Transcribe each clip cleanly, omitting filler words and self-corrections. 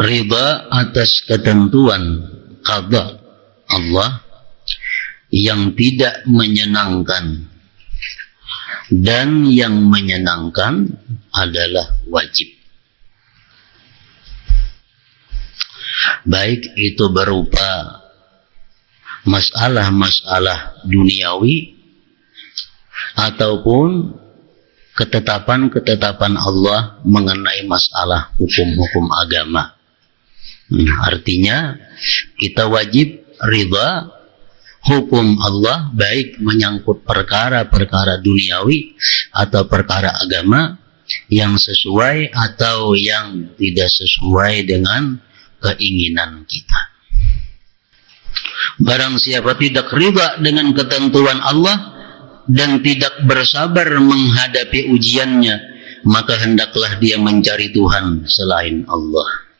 Ridha atas ketentuan qada Allah yang tidak menyenangkan dan yang menyenangkan adalah wajib. Baik itu berupa masalah-masalah duniawi ataupun ketetapan-ketetapan Allah mengenai masalah hukum-hukum agama. Artinya kita wajib ridha hukum Allah, baik menyangkut perkara-perkara duniawi atau perkara agama yang sesuai atau yang tidak sesuai dengan keinginan kita. Barang siapa tidak ridha dengan ketentuan Allah dan tidak bersabar menghadapi ujiannya, maka hendaklah dia mencari Tuhan selain Allah.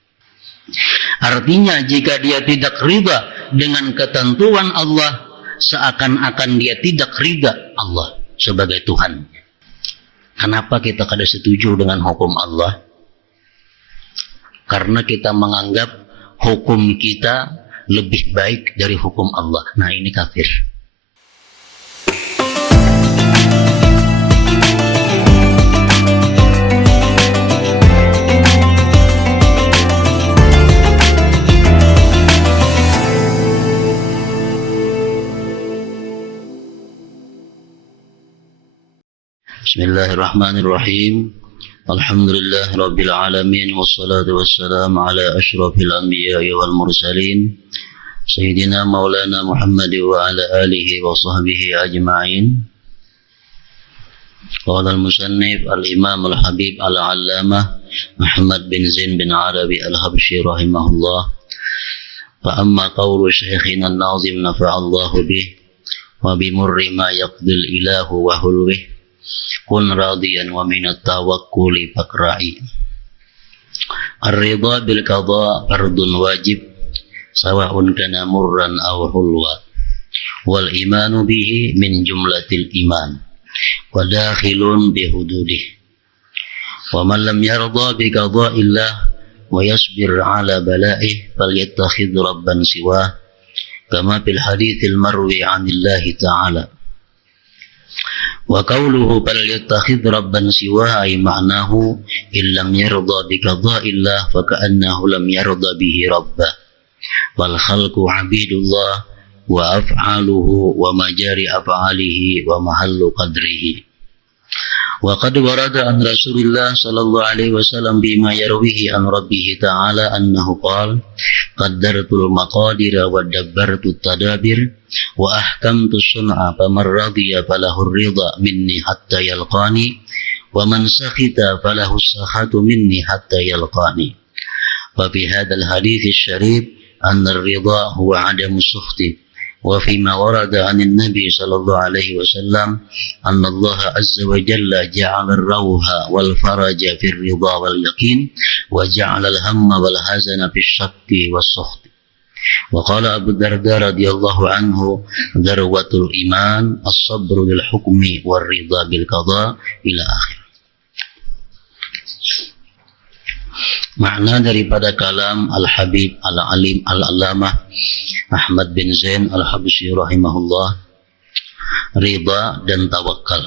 Artinya jika dia tidak ridha dengan ketentuan Allah, seakan-akan dia tidak ridha Allah sebagai Tuhan. Kenapa kita kada setuju dengan hukum Allah? Karena kita menganggap hukum kita lebih baik dari hukum Allah. Nah, ini kafir. Bismillahirrahmanirrahim. Alhamdulillah Rabbil Alamin. Wassalatu wassalamu ala ashrafil anbiya'i wal mursalin Sayyidina Maulana Muhammad wa ala alihi wa sahbihi ajma'in. Qala al-musannif al-imam al-habib al-allamah Muhammad bin Zain bin Arabi al-Habshi rahimahullah. Fa amma qawlu syekhina an-nazim nafa'allahu bih wa bimurri ma yaqdil ilahu wa hulwih kun radiyan wa minat tawakkuli fakra'i. Ar-ridha bil qada fardun wajib sawa'un kana murran aw hulwa wal imanu bihi min jumlatil iman wa dakhilun bi hududih wa man lam yarda bi qada'illah wa yasbir ala bala'ih falyattakhidh rabban siwah kama fil haditsil marwi 'anillahi ta'ala. Wa qawluhu falyattakhidh rabban siwah ay ma'nahu illam yarda bi qada'illah fa ka'annahu lam yarda bihi rabbah wal khalqu 'abidullah wa af'aluhu wa majari af'alihi wa mahallu qadrihi. Wa qad warada an Rasulillah sallallahu alaihi wasallam bima yarwihi an rabbih ta'ala annahu qala qaddartul maqadira wa dabbartu tadabir wa ahkamtu sun'a faman radiya falahu ridha minni hatta yalqani wa man sakhita falahu sakhatu minni hatta yalqani. Wa fi hadzal hadits syarif anna ar-ridha huwa 'adamu sukhti. Wa fima warada 'anil nabi sallallahu alaihi wasallam anna Allah azza wa jalla ja'ala ar-rawha wal faraja fi ar-ridha wal yaqin wa ja'ala al-hamma wal hazana fi ash-shakki was-sukhti. Wa qala Abu Darda radhiyallahu anhu darwatul iman as-sabru bil hukmi war ridha bil qada ila akhir. Makna daripada kalam Al-Habib Al-Alim Al-Allamah Ahmad bin Zain Al-Habsyi rahimahullah, ridha dan tawakal.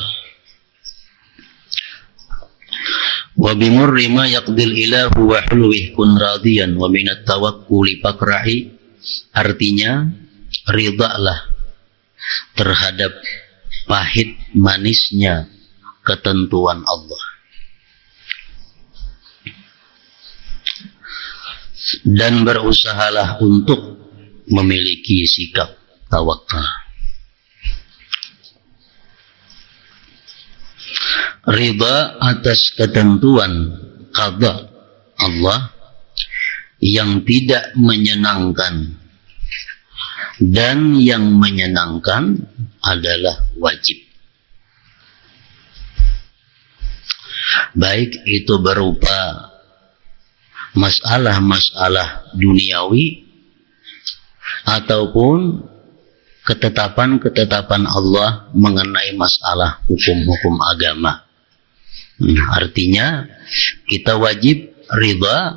Wa bimurri ma yaqdil ilahu wa hulwih kun radiyan wa minat tawakkuli fakra'i. Artinya ridhalah terhadap pahit manisnya ketentuan Allah dan berusahalah untuk memiliki sikap tawakal. Ridha atas ketentuan qada Allah yang tidak menyenangkan dan yang menyenangkan adalah wajib. Baik itu berupa masalah-masalah duniawi ataupun ketetapan-ketetapan Allah mengenai masalah hukum-hukum agama. Artinya kita wajib ridha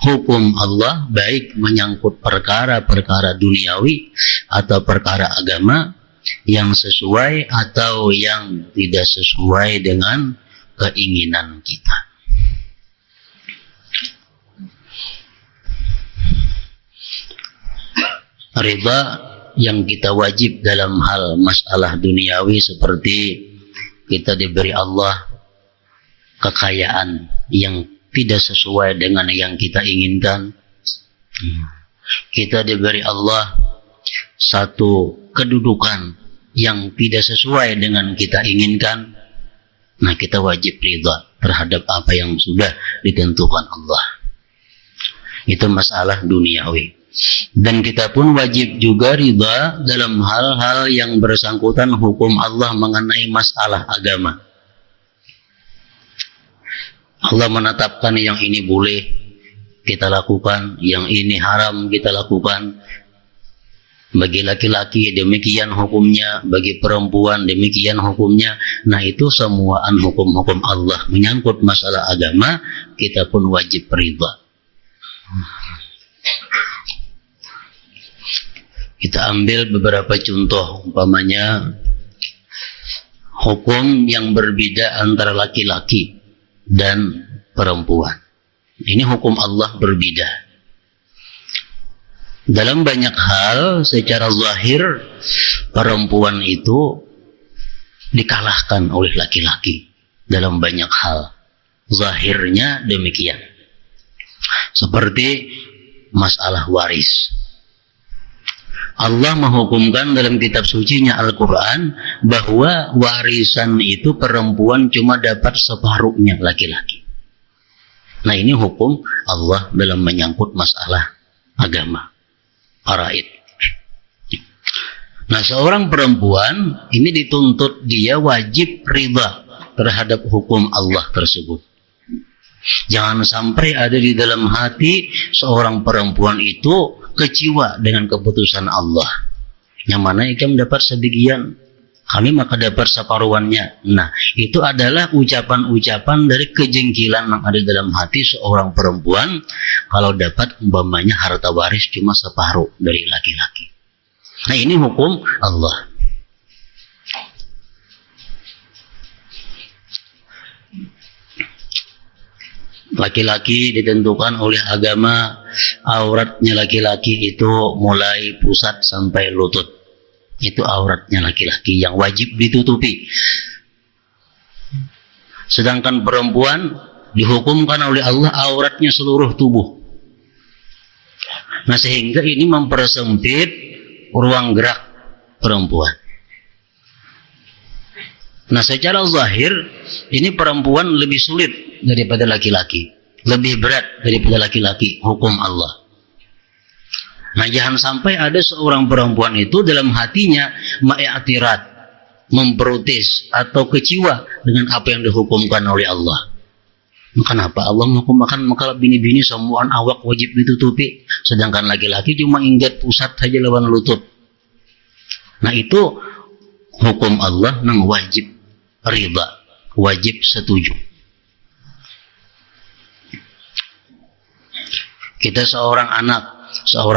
hukum Allah, baik menyangkut perkara-perkara duniawi atau perkara agama, yang sesuai atau yang tidak sesuai dengan keinginan kita. Ridha yang kita wajib dalam hal masalah duniawi seperti kita diberi Allah kekayaan yang tidak sesuai dengan yang kita inginkan. Kita diberi Allah satu kedudukan yang tidak sesuai dengan kita inginkan. Nah, kita wajib ridha terhadap apa yang sudah ditentukan Allah. Itu masalah duniawi. Dan kita pun wajib juga ridha dalam hal-hal yang bersangkutan hukum Allah mengenai masalah agama. Allah menetapkan yang ini boleh kita lakukan, yang ini haram kita lakukan. Bagi laki-laki demikian hukumnya, bagi perempuan demikian hukumnya. Nah, itu semuaan hukum-hukum Allah menyangkut masalah agama, kita pun wajib ridha. Kita ambil beberapa contoh, umpamanya hukum yang berbeda antara laki-laki dan perempuan. Ini hukum Allah berbeda. Dalam banyak hal secara zahir perempuan itu dikalahkan oleh laki-laki dalam banyak hal. Zahirnya demikian. Seperti masalah waris. Allah menghukumkan dalam kitab sucinya Al-Quran bahwa warisan itu perempuan cuma dapat separuhnya laki-laki. Nah, ini hukum Allah dalam menyangkut masalah agama, faraid. Nah, seorang perempuan ini dituntut dia wajib ridha terhadap hukum Allah tersebut. Jangan sampai ada di dalam hati seorang perempuan itu kecewa dengan keputusan Allah. Yang mana ikam dapat sedemikian, kami maka dapat separuhannya. Nah, itu adalah ucapan-ucapan dari kejengkelan yang ada dalam hati seorang perempuan kalau dapat umpamanya harta waris cuma separuh dari laki-laki. Nah, ini hukum Allah. Laki-laki ditentukan oleh agama, auratnya laki-laki itu mulai pusat sampai lutut. Itu auratnya laki-laki yang wajib ditutupi. Sedangkan perempuan dihukumkan oleh Allah auratnya seluruh tubuh. Nah, sehingga ini mempersempit ruang gerak perempuan. Nah, secara zahir ini perempuan lebih sulit daripada laki-laki, lebih berat daripada laki-laki hukum Allah. Nah, jangan sampai ada seorang perempuan itu dalam hatinya ma'iktirat, memprotes atau kecewa dengan apa yang dihukumkan oleh Allah. Kenapa Allah menghukumkan maka bini-bini semuaan awak wajib ditutupi, sedangkan laki-laki cuma ingat pusat saja lawan lutut. Nah, itu hukum Allah yang wajib ridha, wajib setuju. Kita seorang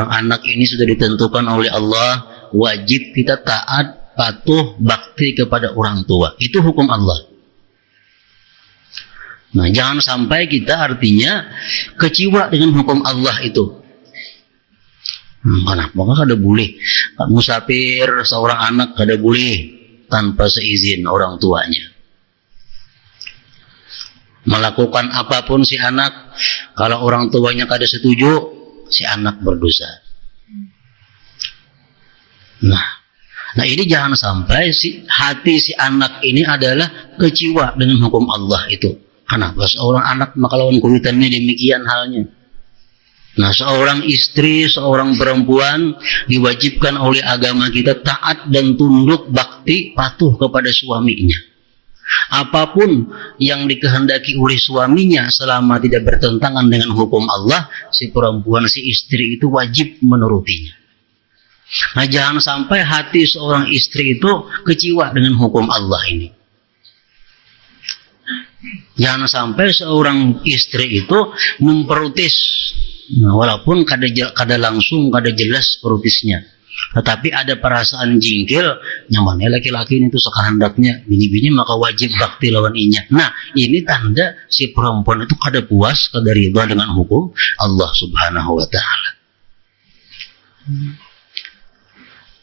anak ini sudah ditentukan oleh Allah wajib kita taat, patuh, bakti kepada orang tua. Itu hukum Allah. Nah, jangan sampai kita artinya kecewa dengan hukum Allah itu. Kenapa kada boleh musafir seorang anak kada boleh tanpa seizin orang tuanya. Melakukan apapun si anak, kalau orang tuanya kada setuju, si anak berdosa. Nah, ini jangan sampai hati si anak ini adalah kecewa dengan hukum Allah itu. Kenapa seorang anak melawan kulitannya demikian halnya? Nah, seorang istri, seorang perempuan diwajibkan oleh agama kita taat dan tunduk, bakti, patuh kepada suaminya. Apapun yang dikehendaki oleh suaminya selama tidak bertentangan dengan hukum Allah, si perempuan, si istri itu wajib menurutinya. Nah, jangan sampai hati seorang istri itu kecewa dengan hukum Allah ini. Jangan sampai seorang istri itu memprotes Nah, walaupun kada langsung kada jelas protisnya, tetapi ada perasaan jingkil, nyamannya laki-laki ini tuh sekehendaknya bini-bini maka wajib bakti lawan inya. Nah, ini tanda si perempuan itu kada puas, kada ridha dengan hukum Allah Subhanahu wa taala.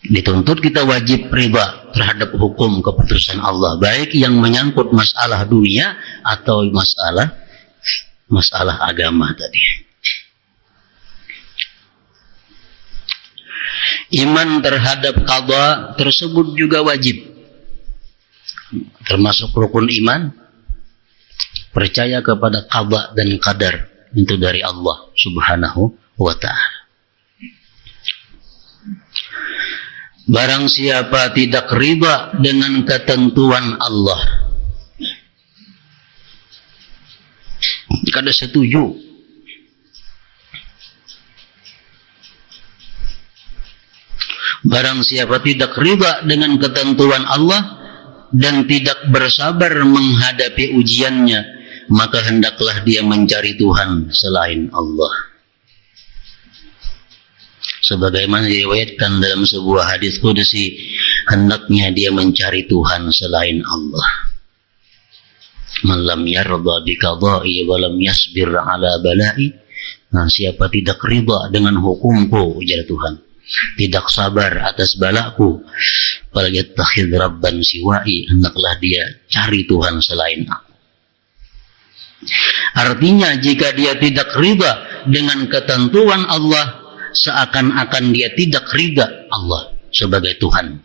Dituntut kita wajib ridha terhadap hukum keputusan Allah, baik yang menyangkut masalah dunia atau masalah agama tadi. Iman terhadap qada tersebut juga wajib, termasuk rukun iman, percaya kepada qada dan qadar itu dari Allah Subhanahu wa ta'ala. Barang siapa tidak riba dengan ketentuan Allah, kada setuju, barang siapa tidak riba dengan ketentuan Allah dan tidak bersabar menghadapi ujiannya, maka hendaklah dia mencari Tuhan selain Allah. Sebagaimana diriwayatkan dalam sebuah hadis qudsi, hendaknya dia mencari Tuhan selain Allah. Man lam yarda bi qada'i wa lam yasbir ala bala'i. Nah, siapa tidak ridha dengan hukumku, ujar Tuhan, tidak sabar atas balaku, falyattakhidh rabban siwa'i, hendaklah dia cari Tuhan selain aku. Artinya jika dia tidak ridha dengan ketentuan Allah, seakan-akan dia tidak ridha Allah sebagai Tuhan.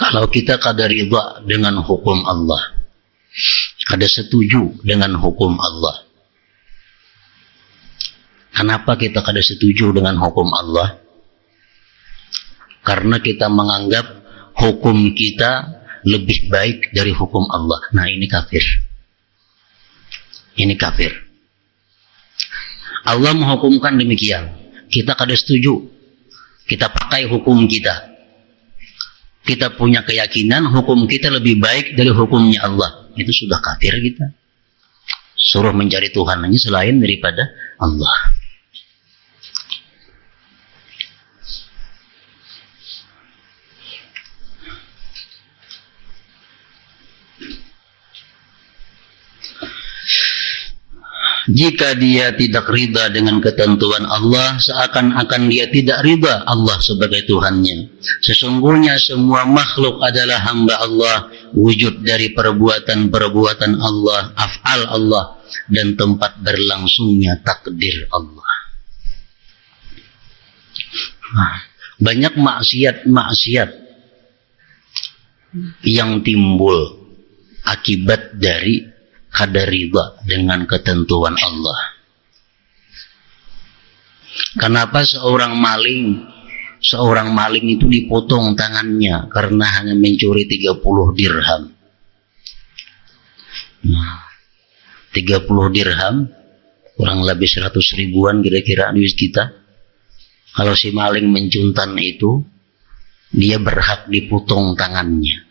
Kalau kita kada ridha dengan hukum Allah, kada setuju dengan hukum Allah. Kenapa kita kada setuju dengan hukum Allah? Karena kita menganggap hukum kita lebih baik dari hukum Allah. Nah, ini kafir. Ini kafir. Allah menghukumkan demikian, kita kada setuju. Kita pakai hukum kita. Kita punya keyakinan hukum kita lebih baik dari hukumnya Allah. Itu sudah kafir kita. Suruh mencari Tuhan hanya selain daripada Allah. Jika dia tidak ridha dengan ketentuan Allah, seakan-akan dia tidak ridha Allah sebagai Tuhannya. Sesungguhnya semua makhluk adalah hamba Allah, wujud dari perbuatan-perbuatan Allah, af'al Allah, dan tempat berlangsungnya takdir Allah. Banyak maksiat-maksiat yang timbul akibat dari kada ridha dengan ketentuan Allah. Kenapa seorang maling itu dipotong tangannya karena hanya mencuri 30 dirham. Nah, 30 dirham kurang lebih 100 ribuan kira-kira duit kita. Kalau si maling mencuntan itu, dia berhak dipotong tangannya.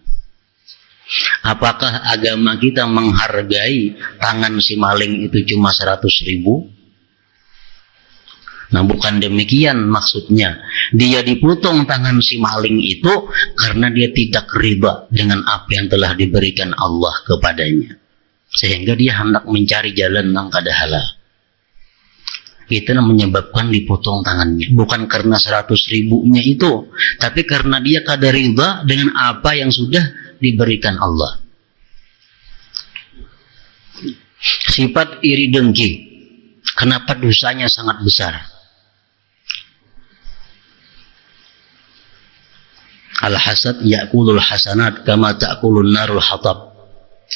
Apakah agama kita menghargai tangan si maling itu cuma 100 ribu? Nah, bukan demikian maksudnya. Dia dipotong tangan si maling itu karena dia tidak riba dengan apa yang telah diberikan Allah kepadanya, sehingga dia hendak mencari jalan yang kada halal. Itu yang menyebabkan dipotong tangannya, bukan karena 100 ribunya itu, tapi karena dia kada riba dengan apa yang sudah diberikan Allah. Sifat iri dengki, kenapa dosanya sangat besar? Al-hasad ya'kulul hasanat kama ta'kulun narul hatab,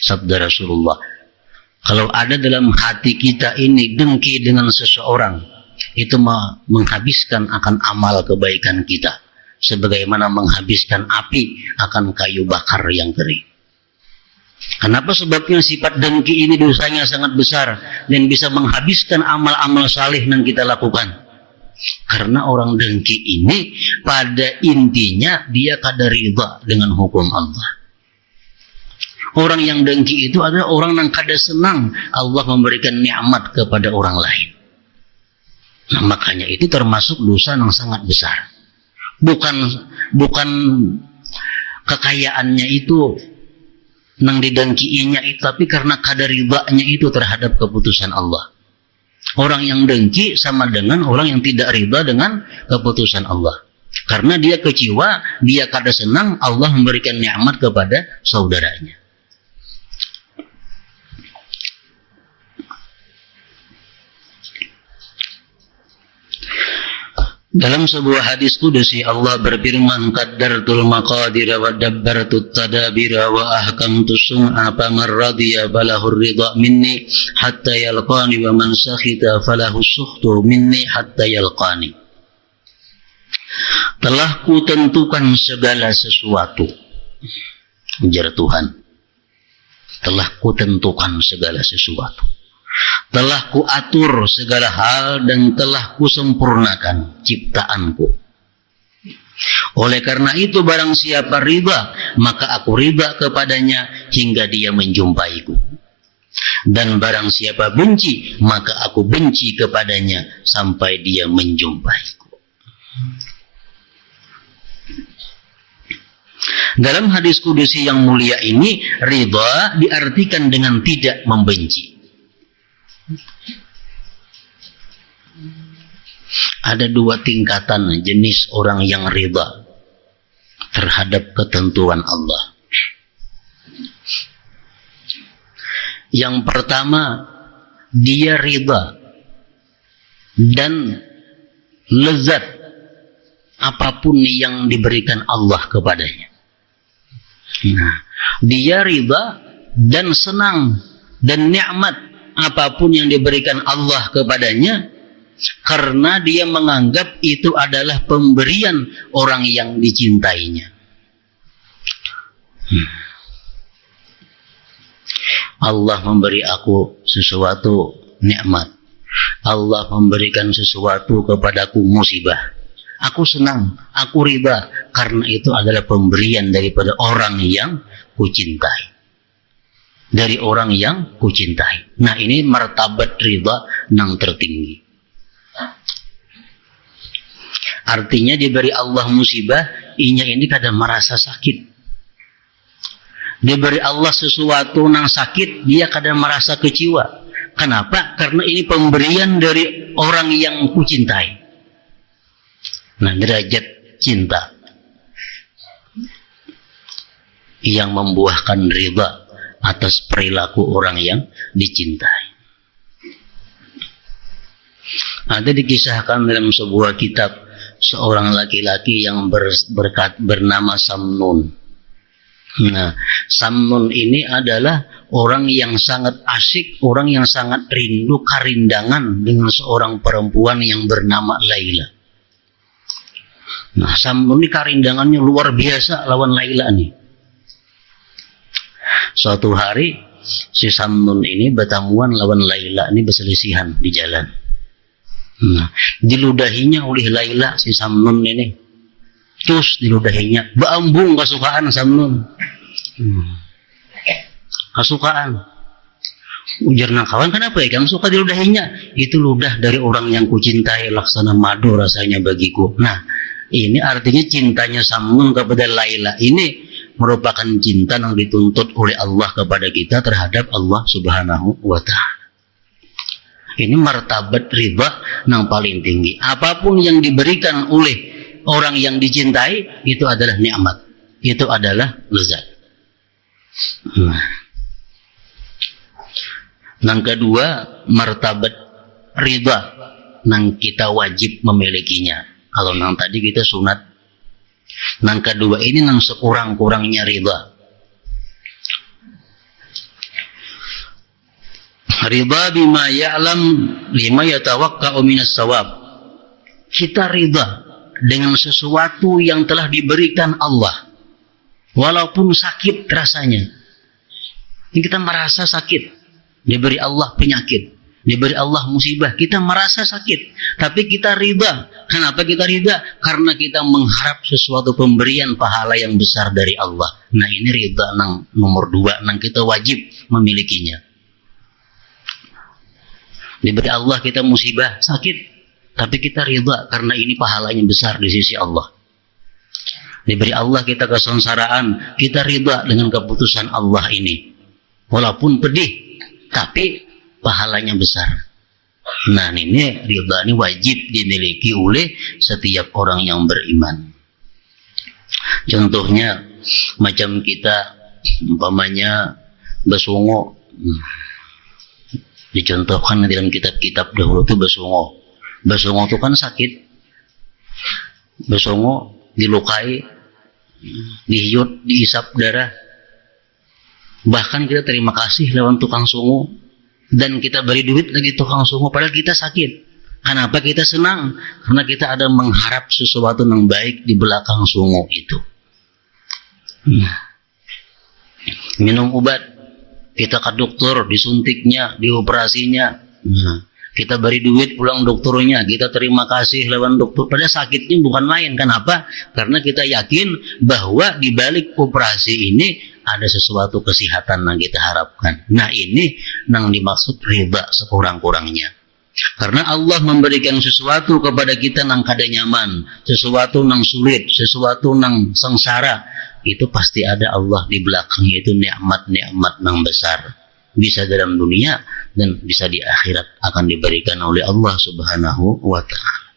sabda Rasulullah. Kalau ada dalam hati kita ini dengki dengan seseorang, itu menghabiskan akan amal kebaikan kita, sebagaimana menghabiskan api akan kayu bakar yang kering. Kenapa? Sebabnya sifat dengki ini dosanya sangat besar dan bisa menghabiskan amal-amal saleh yang kita lakukan. Karena orang dengki ini pada intinya dia kada ridha dengan hukum Allah. Orang yang dengki itu adalah orang yang kada senang Allah memberikan nikmat kepada orang lain. Nah, makanya itu termasuk dosa yang sangat besar. Bukan kekayaannya itu nang didengkiinya itu, tapi karena kadar ribanya itu terhadap keputusan Allah. Orang yang dengki sama dengan orang yang tidak riba dengan keputusan Allah. Karena dia kecewa, dia kada senang Allah memberikan nikmat kepada saudaranya. Dalam sebuah hadis kudusi Allah berfirman, qaddartul maqadira wa dabbartut tadabira wa ahkamtu sun'a faman radiya falahur ridha minni hatta yalqani wa man sakhita falahu sukhtu minni hatta yalqani. Telah kutentukan segala sesuatu, ujar Tuhan. Telah kutentukan segala sesuatu. Telah kuatur segala hal dan telah kusempurnakan ciptaanku. Oleh karena itu barang siapa riba, maka aku riba kepadanya hingga dia menjumpaiku. Dan barang siapa benci, maka aku benci kepadanya sampai dia menjumpaiku. Dalam hadis kudusi yang mulia ini, riba diartikan dengan tidak membenci. Ada dua tingkatan jenis orang yang riba terhadap ketentuan Allah. Yang pertama, dia riba dan lezat apapun yang diberikan Allah kepadanya. Nah, dia riba dan senang dan nikmat apapun yang diberikan Allah kepadanya, karena dia menganggap itu adalah pemberian orang yang dicintainya. Allah memberi aku sesuatu nikmat. Allah memberikan sesuatu kepadaku musibah. Aku senang, aku riba, karena itu adalah pemberian daripada orang yang kucintai. Dari orang yang kucintai. Nah, ini martabat riba yang tertinggi. Artinya diberi Allah musibah, inya ini kadang merasa sakit. Diberi Allah sesuatu yang sakit, dia kadang merasa kecewa. Kenapa? Karena ini pemberian dari orang yang kucintai. Nah, derajat cinta yang membuahkan riba atas perilaku orang yang dicintai. Ada dikisahkan dalam sebuah kitab seorang laki-laki yang bernama Samnun. Nah, Samnun ini adalah orang yang sangat asyik, orang yang sangat rindu karindangan dengan seorang perempuan yang bernama Laila. Nah, Samnun ini karindangannya luar biasa lawan Laila nih. Suatu hari si Samnun ini bertamuan lawan Laila ini berselisihan di jalan. Nah, diludahinya oleh Laila si Samnun ini. Terus diludahinya, beambung kesukaan Samnun. Kesukaan. Ujarnya kawan, kenapa ya kamu suka diludahinya? Itu ludah dari orang yang kucintai, laksana madu rasanya bagiku. Nah, ini artinya cintanya Samnun kepada Laila ini merupakan cinta yang dituntut oleh Allah kepada kita terhadap Allah Subhanahu wa Ta'ala. Ini martabat riba yang paling tinggi. Apapun yang diberikan oleh orang yang dicintai, itu adalah nikmat. Itu adalah lezat. Yang kedua, martabat riba yang kita wajib memilikinya. Kalau yang tadi kita sunat. Yang kedua ini yang sekurang-kurangnya riba. Riba bima ya'lam lima yatawakka'u minas sawab. Kita riba dengan sesuatu yang telah diberikan Allah. Walaupun sakit rasanya. Ini kita merasa sakit. Diberi Allah penyakit. Diberi Allah musibah, kita merasa sakit, tapi kita ridha. Kenapa kita ridha? Karena kita mengharap sesuatu pemberian pahala yang besar dari Allah. Nah ini ridha nomor 2, kita wajib memilikinya. Diberi Allah kita musibah, sakit, tapi kita ridha karena ini pahalanya besar di sisi Allah. Diberi Allah kita kesengsaraan, kita ridha dengan keputusan Allah ini. Walaupun pedih, tapi pahalanya besar. Nah ini ridha ini wajib dimiliki oleh setiap orang yang beriman. Contohnya macam kita umpamanya besungo, dicontohkan dalam kitab-kitab dahulu itu besungo. Besungo itu kan sakit, besungo dilukai, dihiut, diisap darah. Bahkan kita terima kasih lawan tukang sungu, dan kita beri duit lagi tukang sungu, padahal kita sakit. Kenapa kita senang? Karena kita ada mengharap sesuatu yang baik di belakang sungu itu. Minum obat, kita ke dokter, disuntiknya, dioperasinya, kita beri duit pulang dokternya, kita terima kasih lawan dokter, padahal sakitnya bukan main. Kenapa? Karena kita yakin bahwa di balik operasi ini ada sesuatu kesehatan yang kita harapkan. Nah ini yang dimaksud riba sekurang-kurangnya. Karena Allah memberikan sesuatu kepada kita yang kada nyaman, sesuatu yang sulit, sesuatu yang sengsara, itu pasti ada Allah di belakangnya, itu nikmat-nikmat yang besar. Bisa dalam dunia dan bisa di akhirat akan diberikan oleh Allah Subhanahu wa ta'ala.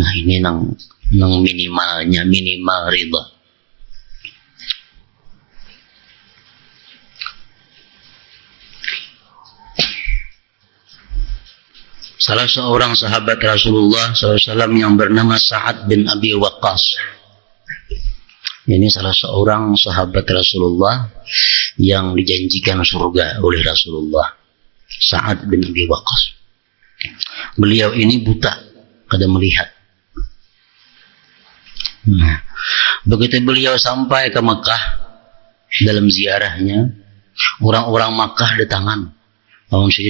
Nah ini yang minimalnya, minimal riba. Salah seorang sahabat Rasulullah SAW yang bernama Sa'ad bin Abi Waqqas. Ini salah seorang sahabat Rasulullah yang dijanjikan surga oleh Rasulullah. Sa'ad bin Abi Waqqas. Beliau ini buta, kada melihat. Nah, begitu beliau sampai ke Mekah dalam ziarahnya, orang-orang Mekah datangan,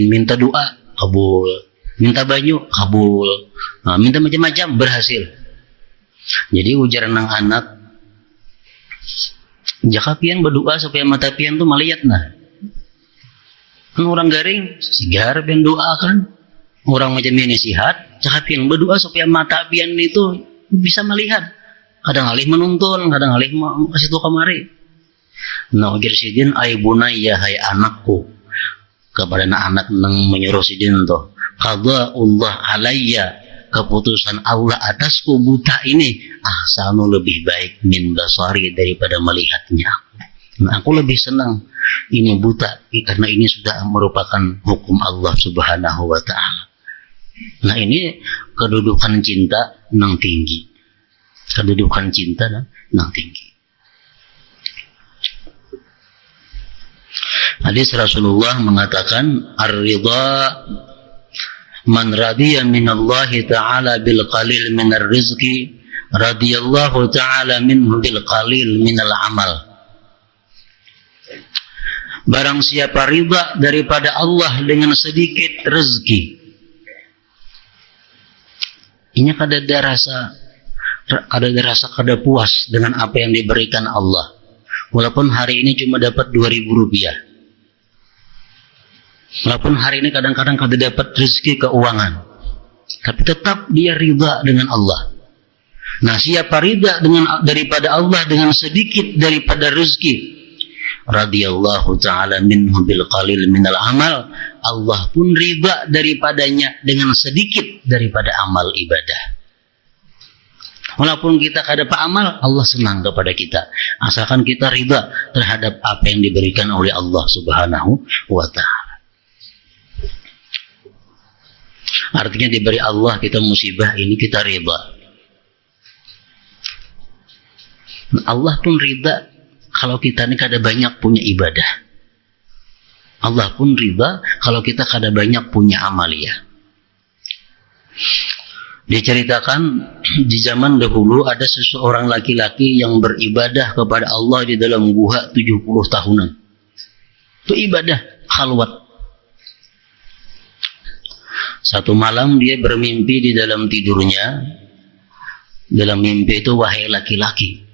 minta doa, kabul. Minta baju, kabul. Nah, minta macam-macam, berhasil. Jadi ujar anak-anak, jaka pian berdoa supaya mata pian tuh melihat nah. Kan orang garing, sigar pian doa kan. Orang macam ini sihat, jaka pian berdoa supaya mata pian itu bisa melihat. Kadang alih menuntun, kadang alih kasih tuh kamari. Nah ujar sidin, ay bunayya hai anakku. Kepada anak-anak nang menyuruh sidin tuh. Qada'ullah alayya, keputusan Allah atasku buta ini ahsanu lebih baik min basari daripada melihatnya. Nah, aku lebih senang ini buta karena ini sudah merupakan hukum Allah Subhanahu wa ta'ala. Nah ini kedudukan cinta nang tinggi. Kedudukan cinta nang tinggi. Hadis Rasulullah mengatakan ar-ridha man radiya minallahi ta'ala bil qalil minar rizqi radiyallahu ta'ala minhu bil qalil minal amal. Barang siapa ridha daripada Allah dengan sedikit rezeki, ini kada ada rasa kada puas dengan apa yang diberikan Allah. Walaupun hari ini cuma dapat 2.000 rupiah. Walaupun hari ini kadang-kadang kada dapat rezeki keuangan, tapi tetap dia ridha dengan Allah. Nah, siapa ridha daripada Allah dengan sedikit daripada rezeki, radhiyallahu ta'ala minhu bil qalil minal amal, Allah pun ridha daripadanya dengan sedikit daripada amal ibadah. Walaupun kita kada amal, Allah senang kepada kita, asalkan kita ridha terhadap apa yang diberikan oleh Allah Subhanahu wa ta'ala. Artinya diberi Allah kita musibah ini kita ridha. Allah pun ridha kalau kita ini kada banyak punya ibadah. Allah pun ridha kalau kita kada banyak punya amaliyah. Diceritakan di zaman dahulu ada seseorang laki-laki yang beribadah kepada Allah di dalam gua 70 tahunan. Itu ibadah khalwat. Satu malam dia bermimpi di dalam tidurnya. Dalam mimpi itu, wahai laki-laki,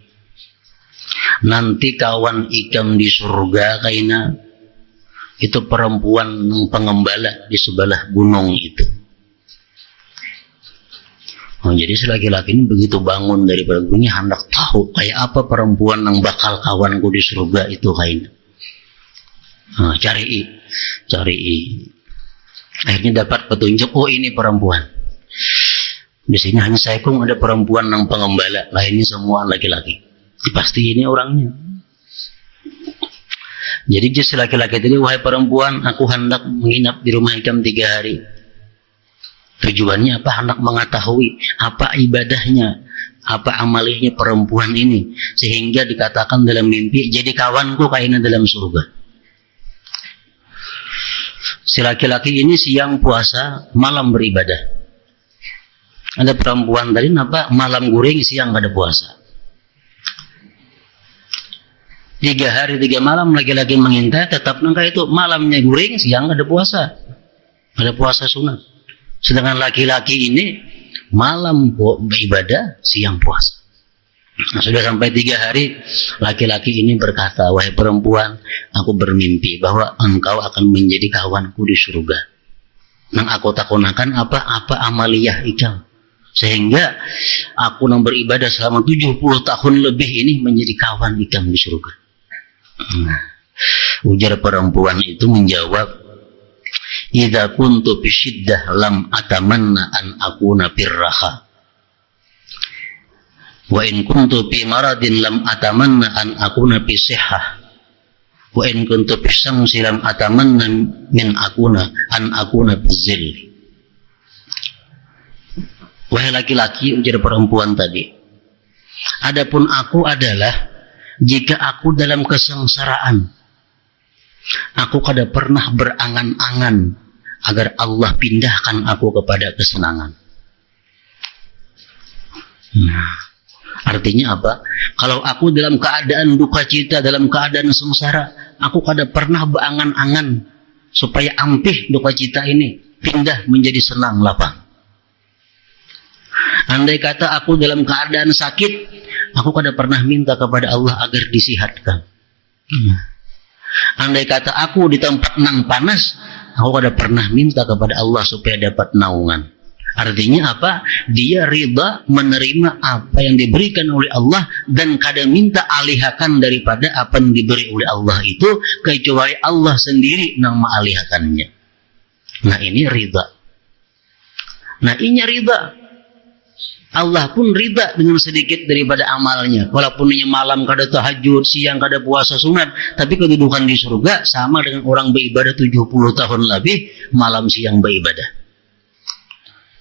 nanti kawan ikam di surga kaina itu perempuan pengembala di sebelah gunung itu. Oh, jadi si laki-laki ini begitu bangun daripada gunungnya, hendak tahu kayak apa perempuan yang bakal kawanku di surga itu kaina. Cari. Akhirnya dapat petunjuk, oh ini perempuan. Di sini hanya saya kong ada perempuan yang pengembala, lainnya semua laki-laki. Pasti ini orangnya. Jadi si laki-laki tadi, wahai perempuan, aku hendak menginap di rumah ikam 3 hari. Tujuannya apa? Hendak mengetahui apa ibadahnya, apa amalihnya perempuan ini, sehingga dikatakan dalam mimpi, jadi kawanku kaina dalam surga. Si laki-laki ini siang puasa, malam beribadah. Ada perempuan tadi apa? Malam guring, siang pada puasa. 3 hari 3 malam laki-laki mengintai, tetap nangka itu malamnya guring, siang ada puasa. Ada puasa sunat. Sedangkan laki-laki ini malam beribadah, siang puasa. Nah, sudah sampai 3 hari, laki-laki ini berkata, wahai perempuan, aku bermimpi bahwa engkau akan menjadi kawanku di surga. Nang aku takunakan apa amaliyah ikam, sehingga aku nang beribadah selama 70 tahun lebih ini menjadi kawan ikam di surga. Nah, ujar perempuan itu menjawab, idza kuntu fi syiddah lam atamanna an akuna firraha, wa in kuntu fi maradin lam atamanna an akuna fi sihhah, wa in kuntu fi syamsi lam atamanna min akuna an akuna fi zilli. Wahai laki-laki, ujar perempuan tadi, adapun aku adalah, jika aku dalam kesengsaraan, aku kada pernah berangan-angan agar Allah pindahkan aku kepada kesenangan. Nah, artinya apa? Kalau aku dalam keadaan duka cita, dalam keadaan sengsara, aku kada pernah berangan-angan supaya ampih duka cita ini pindah menjadi senang lapang. Andai kata aku dalam keadaan sakit, aku kada pernah minta kepada Allah agar disihatkan. Andai kata aku di tempat nang panas, aku kada pernah minta kepada Allah supaya dapat naungan. Artinya apa? Dia ridha menerima apa yang diberikan oleh Allah dan kada minta alihkan daripada apa yang diberi oleh Allah itu, kecuali Allah sendiri nang maalihkannya. Nah, ini ridha. Nah, ini ridha. Allah pun ridha dengan sedikit daripada amalnya. Walaupun ini malam kada tahajud, siang kada puasa sunat, tapi kedudukan di surga sama dengan orang beribadah 70 tahun lebih, malam siang beribadah.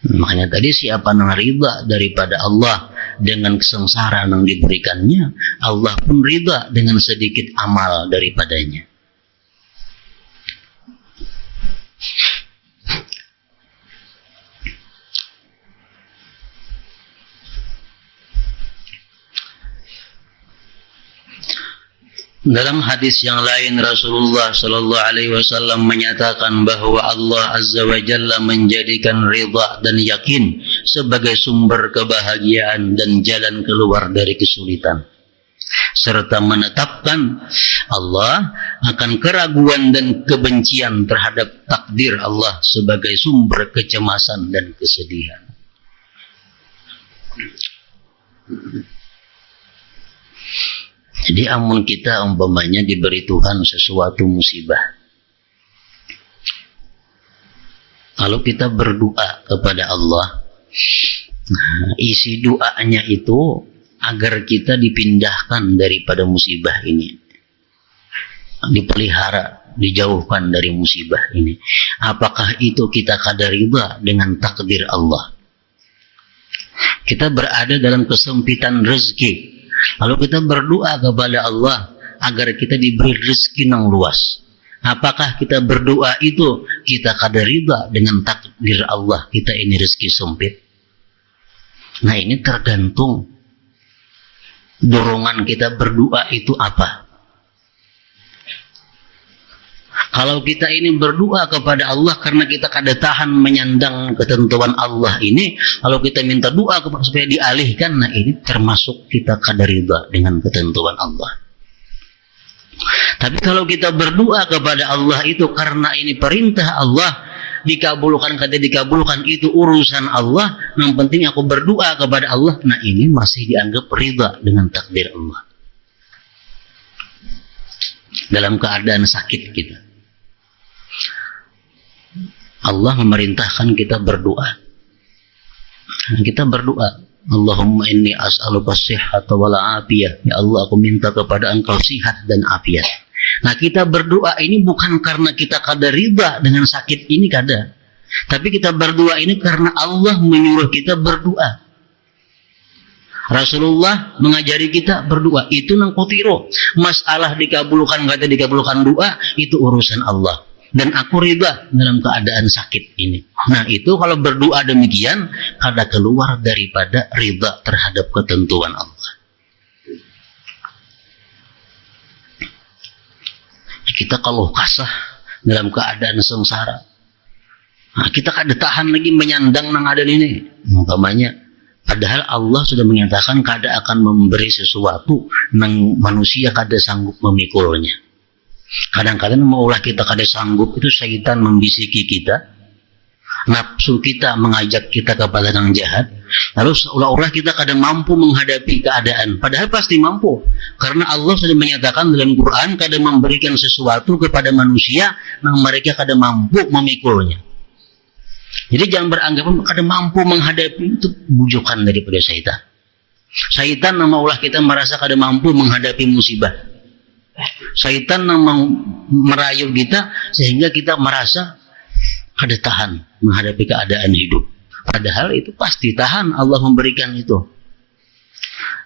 Makanya tadi siapa yang ridha daripada Allah dengan kesengsaraan yang diberikannya, Allah pun ridha dengan sedikit amal daripadanya. Dalam hadis yang lain, Rasulullah Sallallahu Alaihi Wasallam menyatakan bahwa Allah Azza wa Jalla menjadikan ridha dan yakin sebagai sumber kebahagiaan dan jalan keluar dari kesulitan, serta menetapkan Allah akan keraguan dan kebencian terhadap takdir Allah sebagai sumber kecemasan dan kesedihan. Jadi amun kita umpamanya diberi Tuhan sesuatu musibah, kalau kita berdoa kepada Allah, isi doanya itu agar kita dipindahkan daripada musibah ini, dipelihara, dijauhkan dari musibah ini. Apakah itu kita kada ridha dengan takdir Allah? Kita berada dalam kesempitan rezeki, lalu kita berdoa kepada Allah agar kita diberi rezeki yang luas. Apakah kita berdoa itu kita kada ridha dengan takdir Allah kita ini rezeki sempit? Nah, ini tergantung dorongan kita berdoa itu apa. Kalau kita ini berdoa kepada Allah karena kita kada tahan menyandang ketentuan Allah ini, kalau kita minta doa supaya dialihkan, nah ini termasuk kita kada ridha dengan ketentuan Allah. Tapi kalau kita berdoa kepada Allah itu karena ini perintah Allah, dikabulkan kada dikabulkan itu urusan Allah, yang penting aku berdoa kepada Allah, nah ini masih dianggap ridha dengan takdir Allah. Dalam keadaan sakit kita, Allah memerintahkan kita berdoa. Kita berdoa, Allahumma inni as'aluka sihhata wal afiyah. Ya Allah, aku minta kepada Engkau sihat dan afiat. Nah, kita berdoa ini bukan karena kita kada riba dengan sakit ini, kada. Tapi kita berdoa ini karena Allah menyuruh kita berdoa. Rasulullah mengajari kita berdoa. Itu nang kutiro. Masalah dikabulkan kada dikabulkan doa, itu urusan Allah. Dan aku riba dalam keadaan sakit ini. Nah, itu kalau berdoa demikian, kada keluar daripada riba terhadap ketentuan Allah. Kita kalau kasah dalam keadaan sengsara, nah, kita kada tahan lagi menyandang nang ada ini. Umpamanya, padahal Allah sudah menyatakan kada akan memberi sesuatu nang manusia kada sanggup memikulnya. Kadang-kadang maulah kita kada sanggup, itu syaitan membisiki kita, nafsu kita mengajak kita kepada yang jahat, lalu seolah-olah kita kada mampu menghadapi keadaan, padahal pasti mampu, karena Allah sudah menyatakan dalam Quran kada memberikan sesuatu kepada manusia yang mereka kada mampu memikulnya. Jadi jangan beranggapan kada mampu menghadapi, itu bujukan daripada syaitan. Syaitan maulah kita merasa kada mampu menghadapi musibah. Syaitan merayu kita sehingga kita merasa kada tahan menghadapi keadaan hidup. Padahal itu pasti tahan, Allah memberikan itu.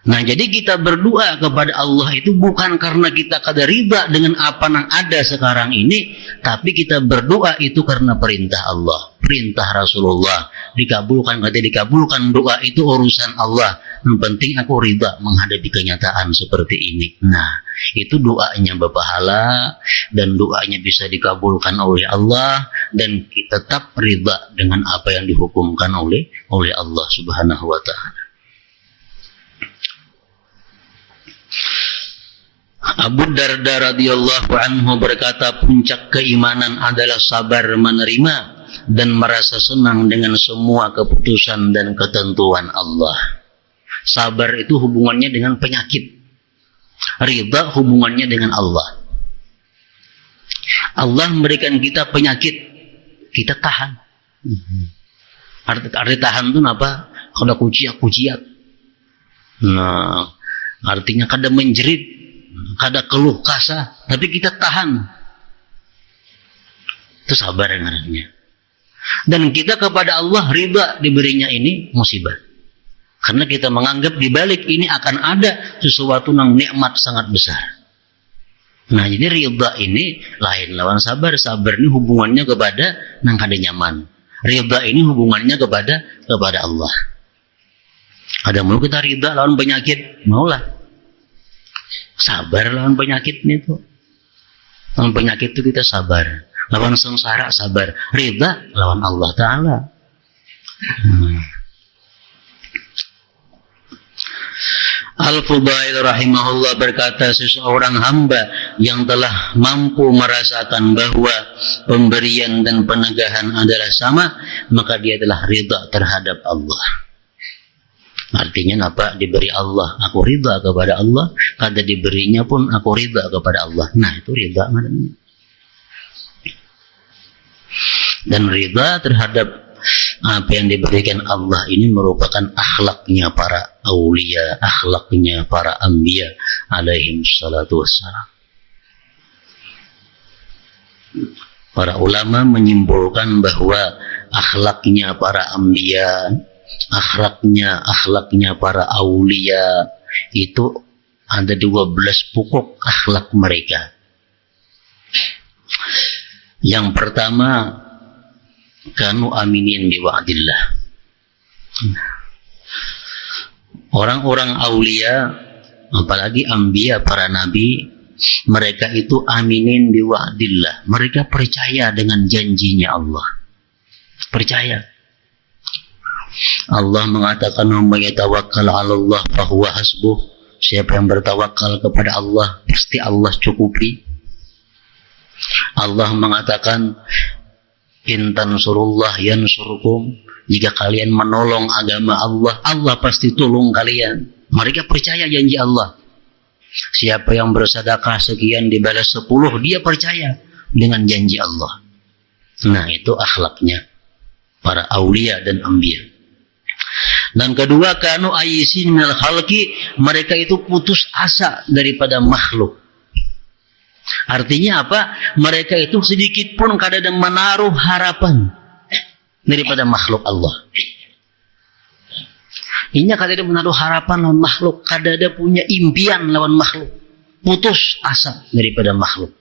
Nah, jadi kita berdoa kepada Allah itu bukan karena kita kada riba dengan apa yang ada sekarang ini, tapi kita berdoa itu karena perintah Allah, perintah Rasulullah. Dikabulkan kada dikabulkan, doa itu urusan Allah. Yang penting aku riba menghadapi kenyataan seperti ini. Nah, itu doanya berpahala dan doanya bisa dikabulkan oleh Allah, dan kita tetap riba dengan apa yang dihukumkan oleh Allah Subhanahu wa taala. Abu Darda radhiyallahu anhu berkata, puncak keimanan adalah sabar menerima dan merasa senang dengan semua keputusan dan ketentuan Allah. Sabar itu hubungannya dengan penyakit. Ridha hubungannya dengan Allah. Allah memberikan kita penyakit, kita tahan. Arti tahan itu apa? Kada kuciak. Nah, artinya kada menjerit, kada keluh kasah, tapi kita tahan. Itu sabar yang artinya. Dan kita kepada Allah riba diberinya ini musibah. Karena kita menganggap di balik ini akan ada sesuatu yang nikmat sangat besar. Nah, jadi ridha ini lain lawan sabar. Sabar ini hubungannya kepada nang kada nyaman. Ridha ini hubungannya kepada Allah. Ada mau kita ridha lawan penyakit, maulah. Sabar lawan penyakit itu. Lawan penyakit itu kita sabar. Lawan sengsara sabar. Ridha lawan Allah Ta'ala. Al-Fudail rahimahullah berkata, seseorang hamba yang telah mampu merasakan bahwa pemberian dan penegahan adalah sama, maka dia telah ridha terhadap Allah. Artinya apa? Diberi Allah, aku ridha kepada Allah. Kada diberinya pun aku ridha kepada Allah. Nah, itu ridha. Dan ridha terhadap apa yang diberikan Allah ini merupakan akhlaknya para aulia, akhlaknya para anbiya alaihim salatu wassalam. Para ulama menyimpulkan bahwa akhlaknya para anbiya, akhlaknya para aulia itu ada 12 pokok akhlak mereka. Yang pertama, kanu aminin biwa'dillah. Orang-orang aulia, apalagi anbiya, para nabi, Mereka itu aminin biwa'dillah. Mereka percaya dengan janjinya Allah. Percaya. Allah mengatakan, "Man yatawakkal 'ala Allah fahuwa hasbuh." Siapa yang bertawakal kepada Allah, pasti Allah cukupi. Allah mengatakan, "In tansurullah yansurkum." Jika kalian menolong agama Allah, Allah pasti tolong kalian. Mereka percaya janji Allah. Siapa yang bersedekah sekian dibalas 10, dia percaya dengan janji Allah. Nah, itu akhlaknya para aulia dan anbiya. Dan kedua, kanu ayisin minal khalqi, mereka itu putus asa daripada makhluk. Artinya apa? Mereka itu sedikit pun kadang menaruh harapan daripada makhluk Allah. Ini kadang menaruh harapan lawan makhluk, kadang punya impian lawan makhluk, putus asa daripada makhluk.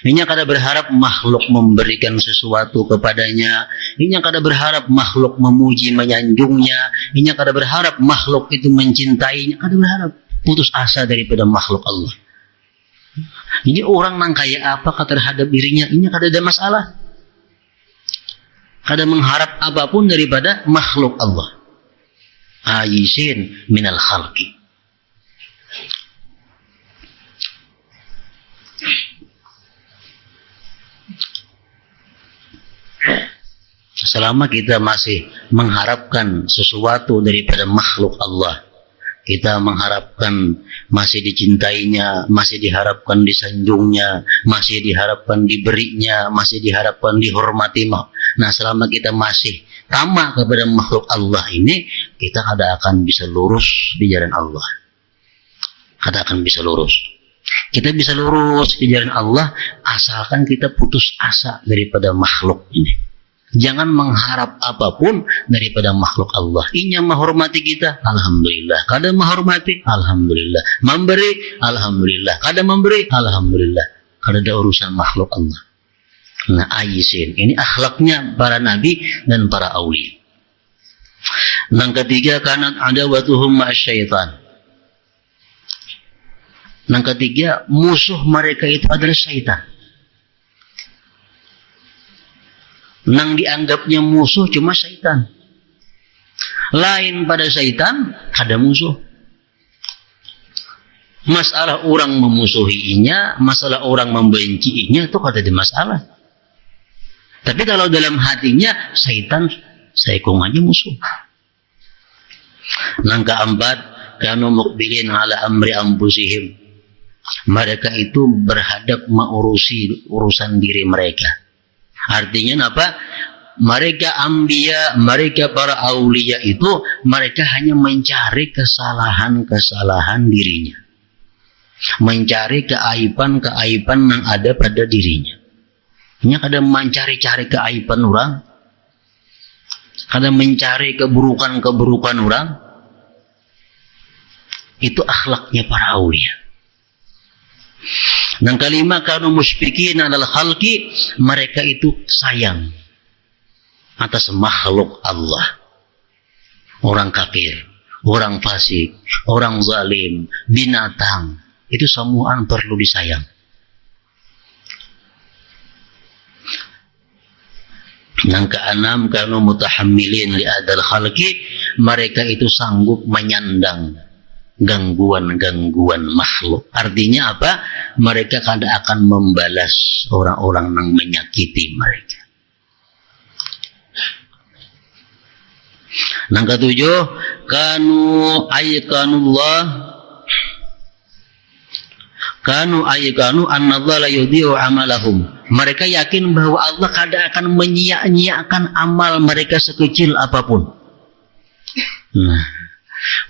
Ini kadang berharap makhluk memberikan sesuatu kepadanya. Ini kadang berharap makhluk memuji menyanjungnya. Ini kadang berharap makhluk itu mencintainya. Kadang berharap putus asa daripada makhluk Allah. Ini orang nang kaya apa terhadap dirinya, ini kadang ada masalah. Kadang mengharap apapun daripada makhluk Allah. Ayisin minal khalqi. Selama kita masih mengharapkan sesuatu daripada makhluk Allah, kita mengharapkan masih dicintainya, masih diharapkan disanjungnya, masih diharapkan diberinya, masih diharapkan dihormati. Nah, selama kita masih tamak kepada makhluk Allah ini, kita kadang akan bisa lurus di jalan Allah. Kadang akan bisa lurus. Kita bisa lurus di jalan Allah asalkan kita putus asa daripada makhluk ini. Jangan mengharap apapun daripada makhluk Allah. Inya menghormati kita, alhamdulillah. Kadang menghormati, alhamdulillah. Memberi, alhamdulillah. Kadang memberi, alhamdulillah. Kadang ada urusan makhluk Allah. Nah, ayisin. Ini akhlaknya para nabi dan para awliya. Yang ketiga, kanat adawatuhum ma'asyaitan. Yang ketiga, musuh mereka itu adalah syaitan. Nang dianggapnya musuh cuma syaitan. Lain pada syaitan, ada musuh. Masalah orang memusuhinya, masalah orang membenciinya, itu ada masalah. Tapi kalau dalam hatinya, syaitan, saikung aja musuh. Nang keempat, kanu muqbilin ala amri anfusihim. Mereka itu berhadap mengurusi urusan diri mereka. Artinya apa? Mereka anbiya, mereka para aulia itu, mereka hanya mencari kesalahan-kesalahan dirinya. Mencari keaiban-keaiban yang ada pada dirinya. Hanya kadang mencari-cari keaiban orang. Kadang mencari keburukan-keburukan orang. Itu akhlaknya para aulia. Dan kelima, kanu musyfiqin alal khalqi, mereka itu sayang atas makhluk Allah. Orang kafir, orang fasik, orang zalim, binatang, itu semua perlu disayang. Yang keenam, kanu mutahammilin li adal khalqi, mereka itu sanggup menyandang gangguan-gangguan makhluk. Artinya apa? Mereka kadang akan membalas orang-orang yang menyakiti mereka. Yang ketujuh, kanu aykanu annallahu la yudhi'u amalahum. Mereka yakin bahwa Allah kadang akan menyia-nyiakan amal mereka sekecil apapun. Nah,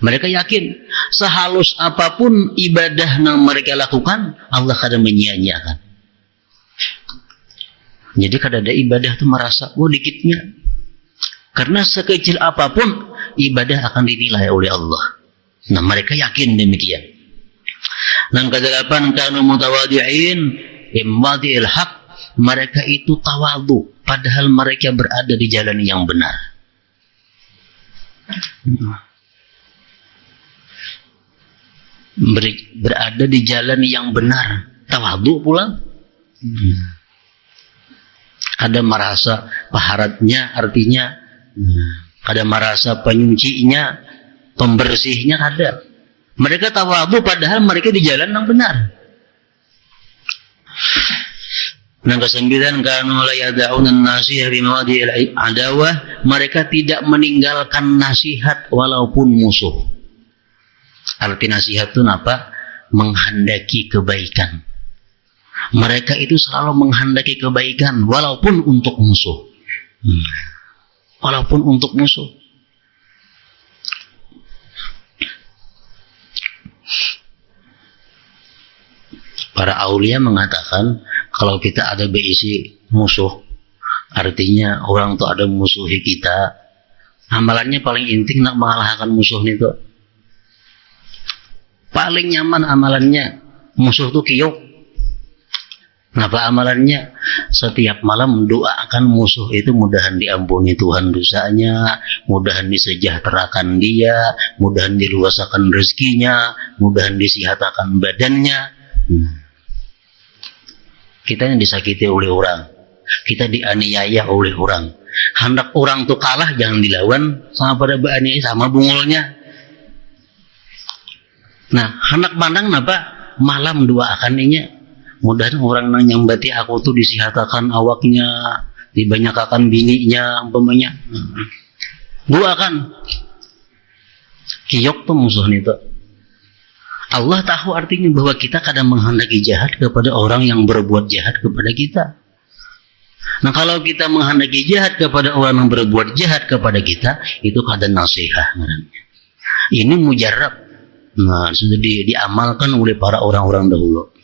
mereka yakin sehalus apapun ibadah yang mereka lakukan, Allah kadang menyia-nyiakan. Jadi kadang ada ibadah itu merasa, dikitnya. Karena sekecil apapun ibadah akan dinilai oleh Allah. Nah, mereka yakin demikian. Dan kedelapan, kanu mutawadi'in imwadi'il haq. Mereka itu tawadu, padahal mereka berada di jalan yang benar. Berada di jalan yang benar. Tawadhu pulang. Ada merasa paharatnya, artinya ada merasa penyucinya, pembersihnya ada. Mereka tawadhu padahal mereka di jalan yang benar. Yang kesembilan, kanu la yad'una an-nasihah bi mawadi'il adawah, mereka tidak meninggalkan nasihat walaupun musuh. Arti nasihat itu apa? Menghendaki kebaikan. Mereka itu selalu menghendaki kebaikan walaupun untuk musuh. Walaupun untuk musuh. Para aulia mengatakan kalau kita ada berisi musuh, artinya orang tuh ada musuhi kita, amalannya paling inti nak mengalahkan musuh itu. Paling nyaman amalannya musuh tuh kiyok. Kenapa amalannya? Setiap malam doakan musuh itu mudahan diampuni Tuhan dosanya, mudahan disejahterakan dia, mudahan diluasakan rezekinya, mudahan disihatakan badannya. Kita yang disakiti oleh orang, kita dianiaya oleh orang. Hendak orang tuh kalah jangan dilawan sama pada beraniaya sama bungulnya. Nah, hendak pandang apa? Malam doakan inya. Mudahan orang yang nyambati aku tuh disihatakan awaknya, dibanyakakan bininya, umpamanya. Doakan. Kiyok tuh musuh itu. Allah tahu artinya bahwa kita kadang menghendaki jahat kepada orang yang berbuat jahat kepada kita. Nah, kalau kita menghendaki jahat kepada orang yang berbuat jahat kepada kita, itu kadang nasihat. Ini mujarab. Nah, sudah diamalkan oleh para orang-orang dahulu.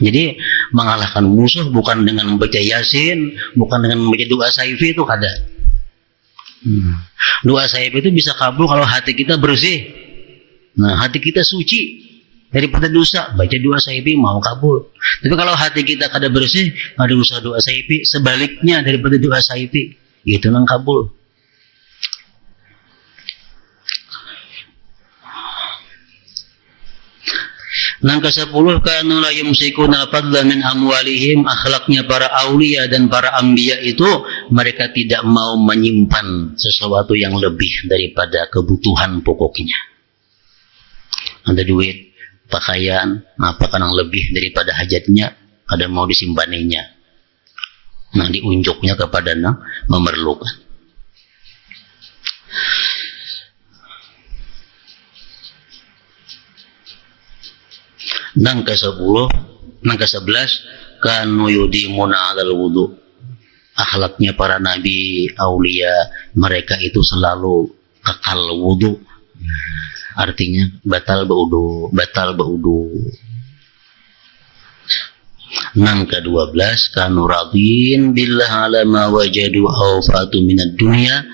Jadi mengalahkan musuh bukan dengan membaca Yasin, bukan dengan membaca doa saifi itu kada. Doa saifi itu bisa kabul kalau hati kita bersih. Nah, hati kita suci daripada dosa, baca doa saifi mau kabul. Tapi kalau hati kita kada bersih, ada usaha doa saifi, sebaliknya daripada doa saifi, itu nang kabul. Yang ke-10, kanu la yumsikuna fadlan min amwalihim, akhlaknya para aulia dan para anbiya itu mereka tidak mau menyimpan sesuatu yang lebih daripada kebutuhan pokoknya. Ada duit, pakaian, apa yang lebih daripada hajatnya, ada mau disimpaninya. Nah, diunjuknya kepada yang memerlukan. Yang ke-11, kanu yudimuna 'alal wudu. Akhlaknya para nabi, aulia, mereka itu selalu kekal wudu. Artinya batal berwudu. Yang ke-12, kanu radin billah ala ma wajadu aw fatu minad dunya.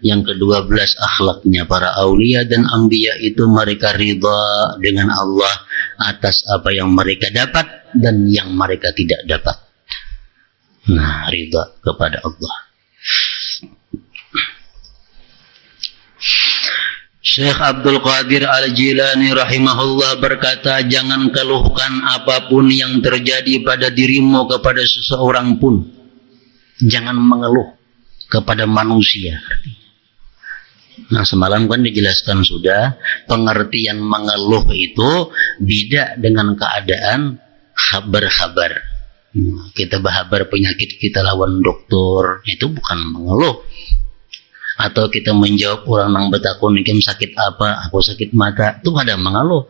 Yang ke-12, akhlaknya para aulia dan anbiya itu mereka ridha dengan Allah atas apa yang mereka dapat dan yang mereka tidak dapat. Nah, ridha kepada Allah. Syekh Abdul Qadir Al-Jilani rahimahullah berkata, jangan keluhkan apapun yang terjadi pada dirimu kepada seseorang pun. Jangan mengeluh kepada manusia. Nah, semalam kan dijelaskan sudah, pengertian mengeluh itu beda dengan keadaan khabar-khabar. Kita berkhabar penyakit kita lawan dokter, itu bukan mengeluh. Atau kita menjawab orang yang betakun, ikem sakit apa, aku sakit mata, itu ada mengeluh.